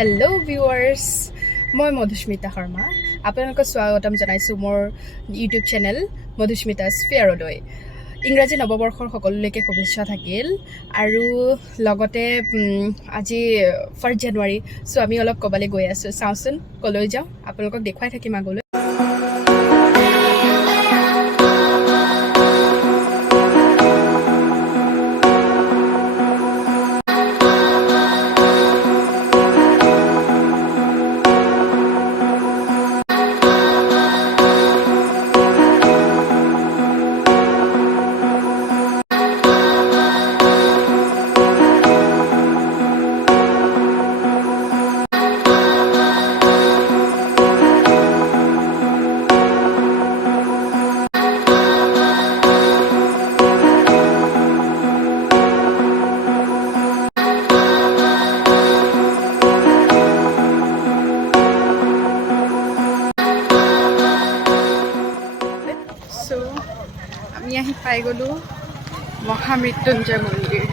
Hello viewers, মই মধুস্মিতা শৰ্মা আপোনালোকক স্বাগতম জনাইছো মোৰ ইউটিউব চেনেল মধুস্মিতাস ফেয়াৰডয় ইংৰাজী নৱবৰ্ষৰ সকলোলৈকে শুভেচ্ছা থাকিল আৰু লগতে আজি 1 জানুৱাৰী সো আমি অলপ কবালে গৈ আছো চাওচোন কলৈ যাও আপোনালোকক দেখুৱাই থাকিম আগলৈ আমি আহি পাই গলো মহা মৃত্যুঞ্জয় মন্দিৰ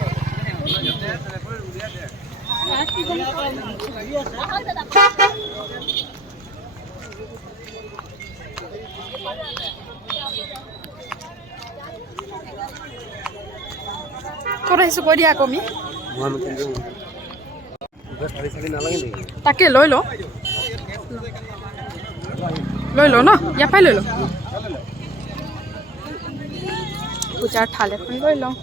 ক'ত আহিছো কৈ দিয়া কমি তাকে লৈ ল ন ইয়াৰ পৰাই লৈ ল পূজাৰ থাল এখন লৈ লওঁ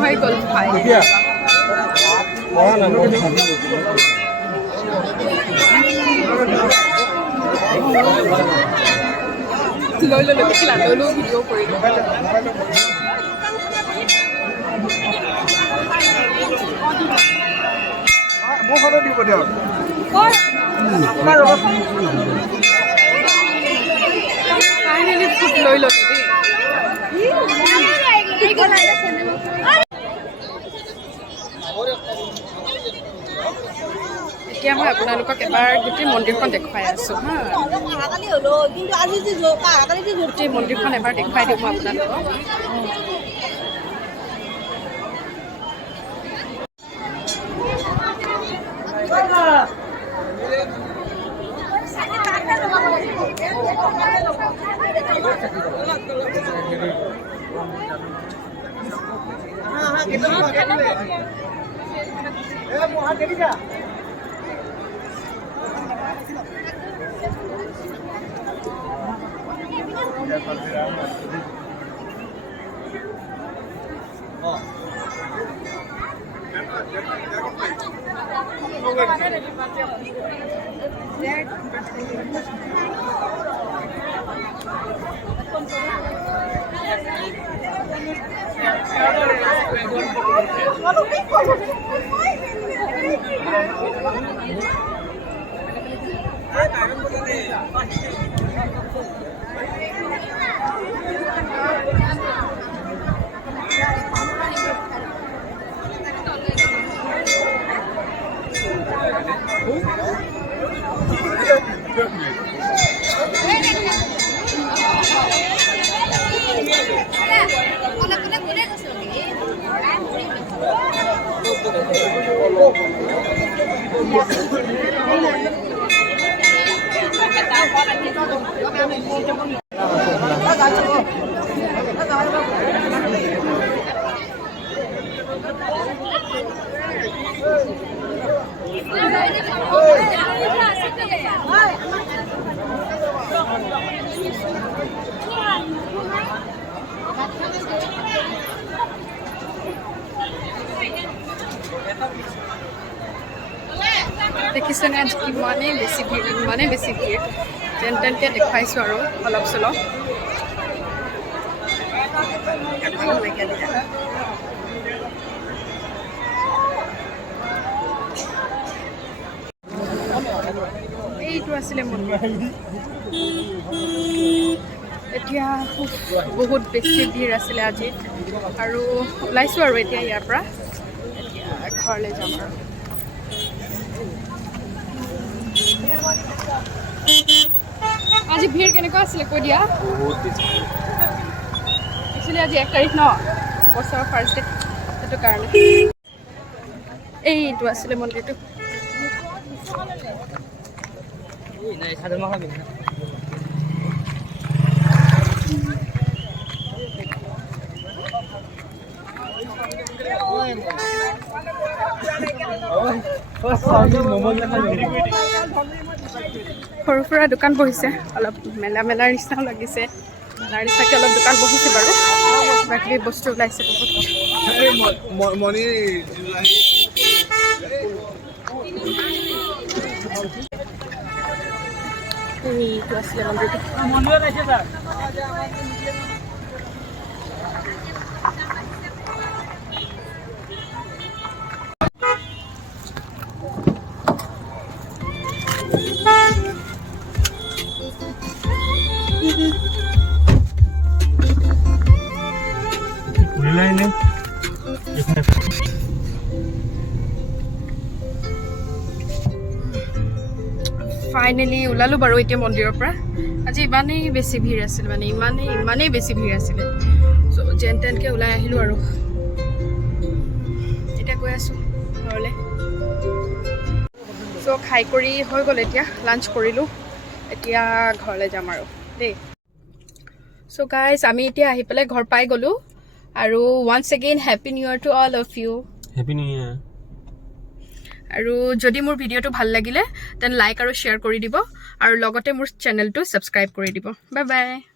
হৈ গ'ল ভাই লৈ ল'লো দেখিলা ল'লো ভিডিঅ' কৰিলোঁ মোৰ ফটো দিব দিয়ক ফাইনেলি ফুড লৈ ল'লো দেই এতিয়া মই আপোনালোকক এবাৰ গোটেই মন্দিৰখন দেখুৱাই আছোঁ হা গোটেই মন্দিৰখন এবাৰ দেখুৱাই দিওঁ মই আপোনালোকক দেখিছেনে আজি ইমানেই বেছি ভিৰ যেন তেনকৈ দেখুৱাইছোঁ আৰু অলপ চলপ এইটো আছিলে মন্দিৰ এতিয়া বহুত বেছি ভিৰ আছিলে আজি আৰু ওলাইছোঁ আৰু এতিয়া ইয়াৰ পৰা এতিয়া ঘৰলৈ যাম আৰু আজি ভিৰ কেনেকুৱা আছিলে কৈ দিয়া একচুৱেলি আজি 1 তাৰিখ ন বছৰৰ ফাৰ্ষ্ট ডে সেইটো কাৰণে এইটো আছিলে মন্দিৰটো সৰু সুৰা দোকান বহিছে অলপ মেলাৰ নিচিনাও লাগিছে মেলাৰ নিচিনাকৈ অলপ দোকান বহিছে বাৰু কিবা কিবি বস্তু ওলাইছে বহুত এইটো আছিলে মন্দিৰটো ফাইনেলি ওলালোঁ বাৰু এতিয়া মন্দিৰৰ পৰা আজি ইমানেই বেছি ভিৰ আছিল মানে ইমানেই বেছি ভিৰ আছিলে চ' যেন তেনকৈ ওলাই আহিলোঁ আৰু এতিয়া গৈ আছোঁ ঘৰলৈ চ' খাই কৰি হৈ গ'ল এতিয়া লাঞ্চ কৰিলোঁ এতিয়া ঘৰলৈ যাম আৰু দেই চ' গাইজ আমি এতিয়া আহি পেলাই ঘৰ পাই গ'লোঁ আৰু once again happy new year to all of you happy new year আৰু যদি মোৰ ভিডিঅ'টো ভাল লাগিলে তেন লাইক আৰু শ্বেয়াৰ কৰি দিব আৰু লগতে মোৰ চেনেলটো ছাবস্ক্ৰাইব কৰি দিব বাই বাই